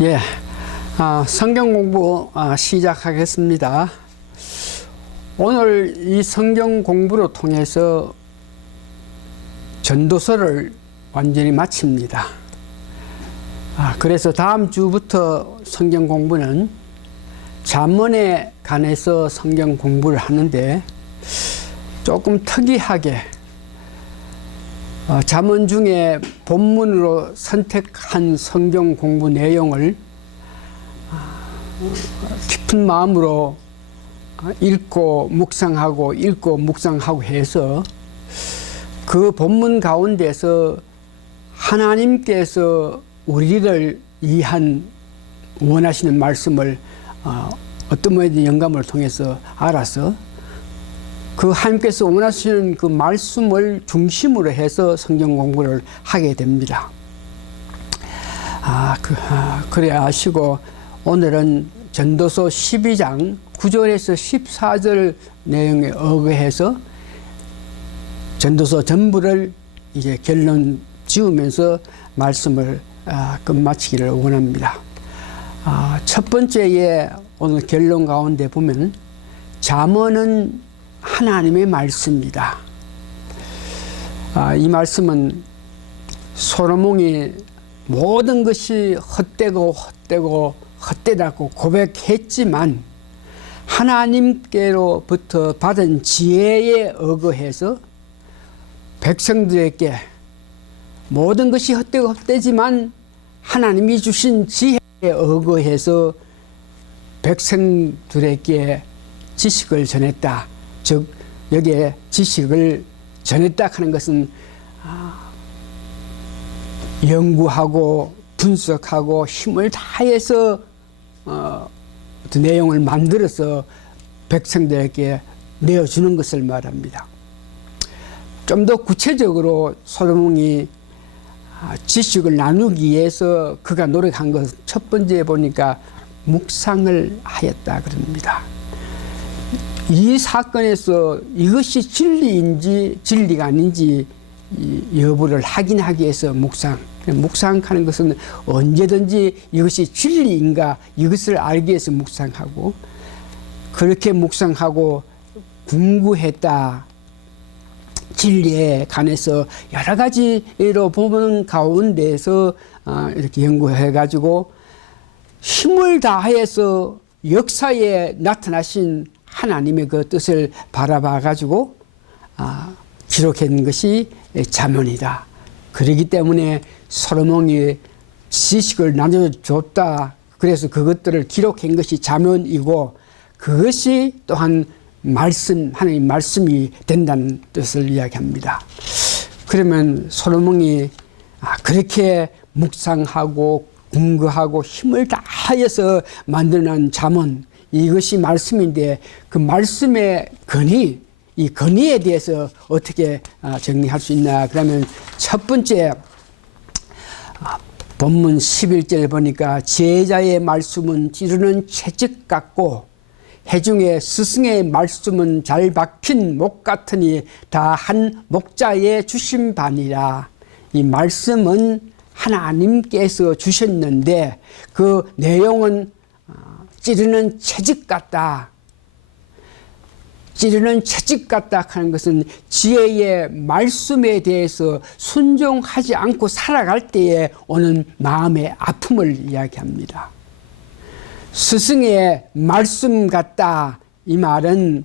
예, 성경 공부 시작하겠습니다. 오늘 이 성경 공부로 통해서 전도서를 완전히 마칩니다. 그래서 다음 주부터 성경 공부는 잠언에 관해서 성경 공부를 하는데 조금 특이하게 잠언 중에 본문으로 선택한 성경 공부 내용을 깊은 마음으로 읽고 묵상하고 해서 그 본문 가운데서 하나님께서 우리를 위한 원하시는 말씀을 어떤 모든 영감을 통해서 알아서 그 하나님께서 원하시는 그 말씀을 중심으로 해서 성경 공부를 하게 됩니다. 그래 아시고 오늘은 전도서 12장 9절에서 14절 내용에 의거해서 전도서 전부를 이제 결론 지으면서 말씀을 끝마치기를 원합니다. 첫 번째에 오늘 결론 가운데 보면 잠언은 하나님의 말씀입니다. 이 말씀은 솔로몬이 모든 것이 헛되다고 고백했지만 하나님께로부터 받은 지혜에 의거해서 백성들에게 모든 것이 헛되지만 하나님이 주신 지혜에 의거해서 백성들에게 지식을 전했다. 즉 여기에 지식을 전했다 하는 것은 연구하고 분석하고 힘을 다해서 어떤 내용을 만들어서 백성들에게 내어주는 것을 말합니다. 좀 더 구체적으로 솔로몬이 지식을 나누기 위해서 그가 노력한 것 첫 번째 보니까 묵상을 하였다 그럽니다. 이 사건에서 이것이 진리인지 진리가 아닌지 여부를 확인하기 위해서 묵상하는 것은 언제든지 이것이 진리인가 이것을 알기 위해서 묵상하고 그렇게 묵상하고 궁구했다. 진리에 관해서 여러 가지로 보는 가운데서 이렇게 연구해가지고 힘을 다해서 역사에 나타나신 하나님의 그 뜻을 바라봐가지고 기록한 것이 잠언이다. 그렇기 때문에 솔로몬이 지식을 나눠줬다. 그래서 그것들을 기록한 것이 잠언이고 그것이 또한 하나님의 말씀이 된다는 뜻을 이야기합니다. 그러면 솔로몬이 그렇게 묵상하고 궁구하고 힘을 다하여서 만들어낸 잠언 이것이 말씀인데 그 말씀의 근위 이 근위에 대해서 어떻게 정리할 수 있나 그러면 첫 번째 본문 11절 보니까 제자의 말씀은 찌르는 채찍 같고 해중의 스승의 말씀은 잘 박힌 목 같으니 다 한 목자의 주신 바니라. 이 말씀은 하나님께서 주셨는데 그 내용은 찌르는 채찍 같다. 찌르는 채찍 같다 하는 것은 지혜의 말씀에 대해서 순종하지 않고 살아갈 때에 오는 마음의 아픔을 이야기합니다. 스승의 말씀 같다. 이 말은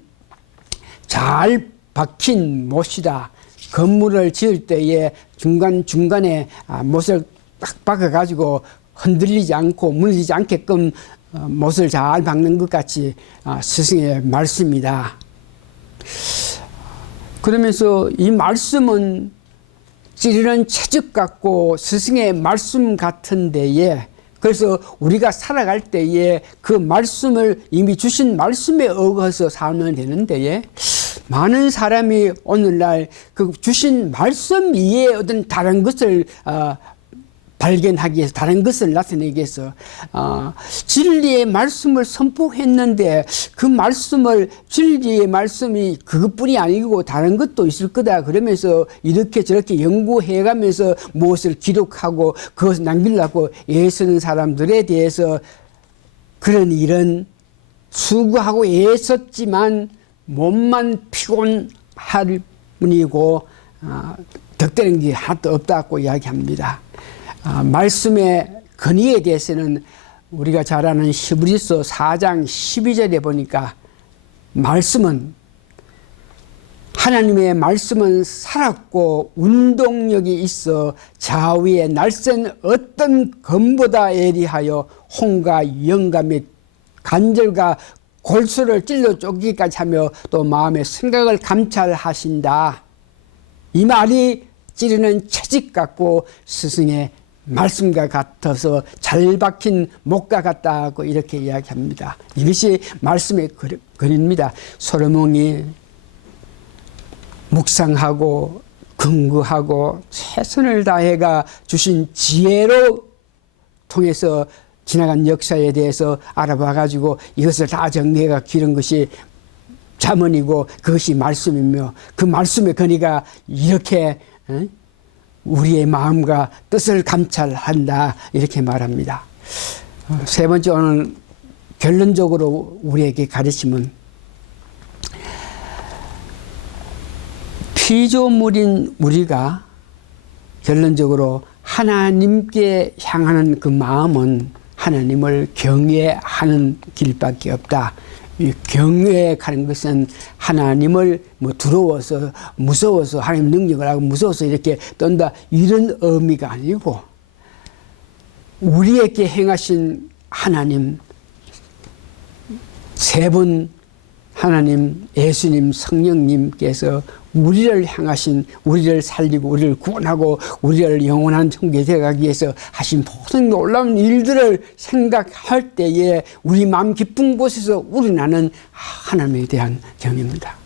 잘 박힌 못이다. 건물을 지을 때에 중간중간에 못을 딱 박아가지고 흔들리지 않고 무너지지 않게끔 못을 잘 박는 것 같이 스승의 말씀이다. 그러면서 이 말씀은 찌르는 채찍 같고 스승의 말씀 같은 데에 그래서 우리가 살아갈 때에 그 말씀을 이미 주신 말씀에 의거해서 살면 되는데 많은 사람이 오늘날 그 주신 말씀 이외에 어떤 다른 것을 발견하기 위해서, 다른 것을 나타내기 위해서 진리의 말씀을 선포했는데 그 말씀을, 진리의 말씀이 그것뿐이 아니고 다른 것도 있을 거다 그러면서 이렇게 저렇게 연구해가면서 무엇을 기록하고 그것을 남기려고 애쓰는 사람들에 대해서 그런 일은 수고하고 애썼지만 몸만 피곤할 뿐이고 덕되는 게 하나도 없다고 이야기합니다. 말씀의 근위에 대해서는 우리가 잘 아는 히브리서 4장 12절에 보니까 하나님의 말씀은 살았고 운동력이 있어 좌위에 날쌘 어떤 검보다 예리하여 혼과 영과 및 간절과 골수를 찔러 쪼기까지 하며 또 마음의 생각을 감찰하신다. 이 말이 찌르는 채찍 같고 스승의 말씀과 같아서 잘 박힌 목과 같다고 이렇게 이야기합니다. 이것이 말씀의 글입니다. 솔로몬이 묵상하고 근거하고 최선을 다해가 주신 지혜로 통해서 지나간 역사에 대해서 알아봐 가지고 이것을 다 정리해가 기른 것이 잠언이고 그것이 말씀이며 그 말씀의 근위가 이렇게 우리의 마음과 뜻을 감찰한다 이렇게 말합니다. 세 번째, 오늘 결론적으로 우리에게 가르침은 피조물인 우리가 결론적으로 하나님께 향하는 그 마음은 하나님을 경외하는 길밖에 없다. 경외하는 것은 하나님을 두려워서 무서워서 하나님 능력을 하고 무서워서 이렇게 떤다 이런 의미가 아니고 우리에게 행하신 하나님 세 분 하나님 예수님 성령님께서 우리를 향하신 우리를 살리고 우리를 구원하고 우리를 영원한 천국에 데려가기 위해서 하신 모든 놀라운 일들을 생각할 때에 우리 마음 깊은 곳에서 우러나는 하나님에 대한 경외입니다.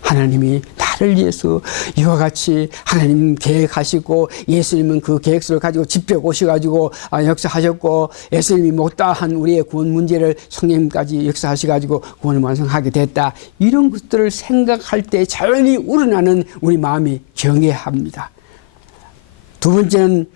하나님이 나를 위해서 이와 같이 하나님 계획하시고 예수님은 그 계획서를 가지고 집에 오셔가지고 역사하셨고 예수님이 못다한 우리의 구원 문제를 성령님까지 역사하셔가지고 구원을 완성하게 됐다. 이런 것들을 생각할 때 자연히 우러나는 우리 마음이 경외합니다. 두 번째는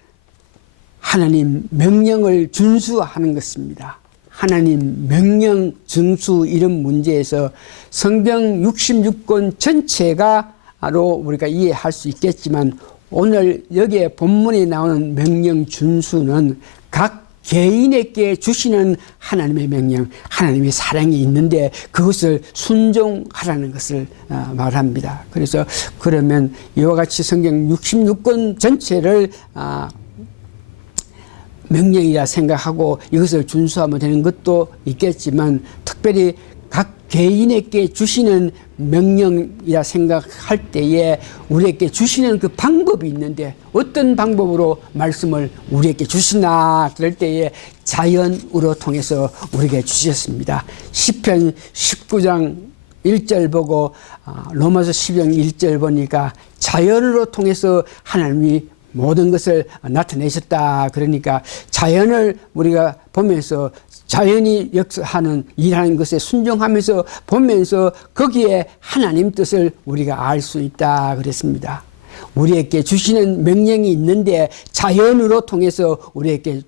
하나님 명령을 준수하는 것입니다. 하나님 명령 준수 이런 문제에서 성경 66권 전체가로 우리가 이해할 수 있겠지만 오늘 여기에 본문에 나오는 명령 준수는 각 개인에게 주시는 하나님의 명령, 하나님의 사랑이 있는데 그것을 순종하라는 것을 말합니다. 그래서 그러면 이와 같이 성경 66권 전체를 명령이라 생각하고 이것을 준수하면 되는 것도 있겠지만 특별히 각 개인에게 주시는 명령이라 생각할 때에 우리에게 주시는 그 방법이 있는데 어떤 방법으로 말씀을 우리에게 주시나 그럴 때에 자연으로 통해서 우리에게 주셨습니다. 시편 19장 1절 보고 로마서 12장 1절 보니까 자연으로 통해서 하나님이 모든 것을 나타내셨다. 그러니까 자연을 우리가 보면서 자연이 역사하는 일하는 것에 순종하면서 보면서 거기에 하나님 뜻을 우리가 알 수 있다 그랬습니다. 우리에게 주시는 명령이 있는데 자연으로 통해서 우리에게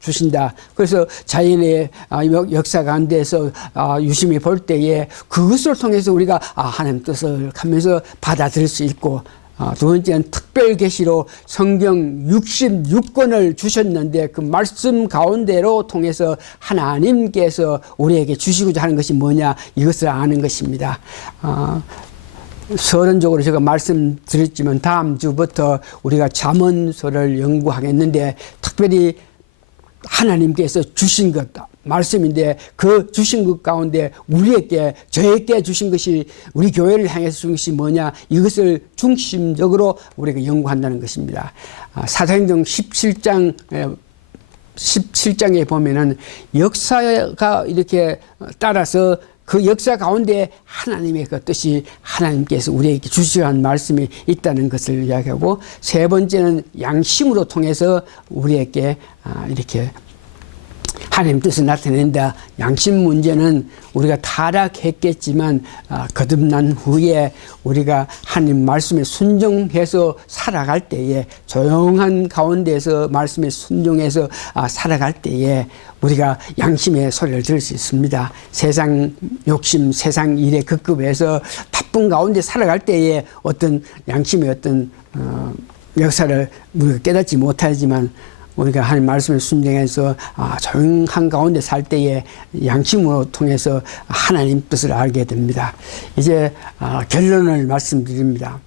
주신다. 그래서 자연의 역사 가운데서 유심히 볼 때에 그것을 통해서 우리가 하나님 뜻을 하면서 받아들일 수 있고 두 번째는 특별 계시로 성경 66권을 주셨는데 그 말씀 가운데로 통해서 하나님께서 우리에게 주시고자 하는 것이 뭐냐 이것을 아는 것입니다. 서론적으로 제가 말씀드렸지만 다음 주부터 우리가 잠언서를 연구하겠는데 특별히 하나님께서 주신 것 말씀인데 그 주신 것 가운데 우리에게 저에게 주신 것이 우리 교회를 향해서 주신 것이 뭐냐 이것을 중심적으로 우리가 연구한다는 것입니다. 사도행전 17장에 보면은 역사가 이렇게 따라서 그 역사 가운데 하나님의 그 뜻이 하나님께서 우리에게 주시한 말씀이 있다는 것을 이야기하고, 세 번째는 양심으로 통해서 우리에게 이렇게 하나님 뜻을 나타낸다. 양심 문제는 우리가 타락했겠지만 거듭난 후에 우리가 하나님 말씀에 순종해서 살아갈 때에, 조용한 가운데서 말씀에 순종해서 살아갈 때에 우리가 양심의 소리를 들을 수 있습니다. 세상 욕심, 세상 일에 급급해서 바쁜 가운데 살아갈 때에 어떤 양심의 어떤 역사를 우리가 깨닫지 못하지만, 우리가 하나님 말씀을 순종해서 조용한 가운데 살 때에 양심으로 통해서 하나님 뜻을 알게 됩니다. 이제 결론을 말씀드립니다.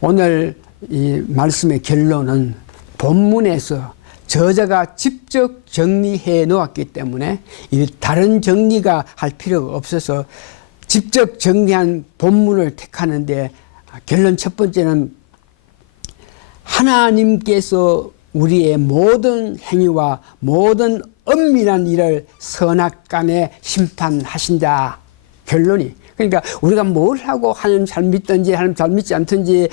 오늘 이 말씀의 결론은 본문에서 저자가 직접 정리해 놓았기 때문에 다른 정리가 할 필요가 없어서 직접 정리한 본문을 택하는데, 결론 첫 번째는 하나님께서 우리의 모든 행위와 모든 엄밀한 일을 선악간에 심판하신다. 결론이. 그러니까 우리가 뭘 하고 하나님 잘 믿든지 하나님 잘 믿지 않든지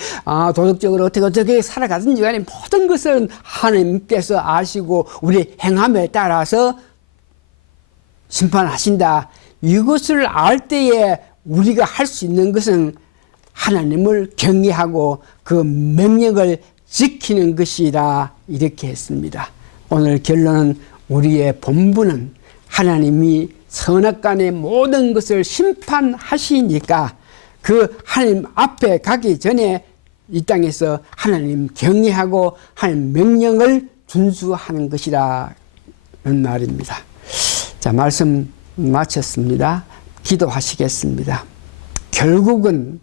도덕적으로 어떻게 살아가든지 간에 모든 것은 하나님께서 아시고 우리 행함에 따라서 심판하신다. 이것을 알 때에 우리가 할 수 있는 것은 하나님을 경외하고 그 명령을 지키는 것이라, 이렇게 했습니다. 오늘 결론은, 우리의 본분은 하나님이 선악간의 모든 것을 심판하시니까 그 하나님 앞에 가기 전에 이 땅에서 하나님 경외하고 하나님 명령을 준수하는 것이라는 말입니다. 자, 말씀 마쳤습니다. 기도하시겠습니다. 결국은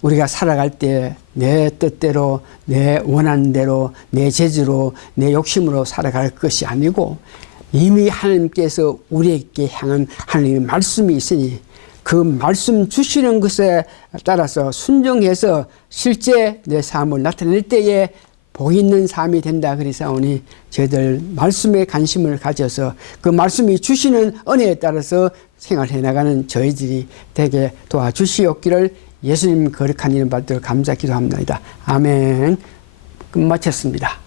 우리가 살아갈 때 내 뜻대로, 내 원하는 대로, 내 재주로, 내 욕심으로 살아갈 것이 아니고, 이미 하나님께서 우리에게 향한 하나님의 말씀이 있으니 그 말씀 주시는 것에 따라서 순종해서 실제 내 삶을 나타낼 때에 복 있는 삶이 된다 그리사오니, 저희들 말씀에 관심을 가져서 그 말씀이 주시는 은혜에 따라서 생활해 나가는 저희들이 되게 도와주시옵기를 예수님 거룩한 이름 받들어 감사 기도합니다. 아멘. 끝마쳤습니다.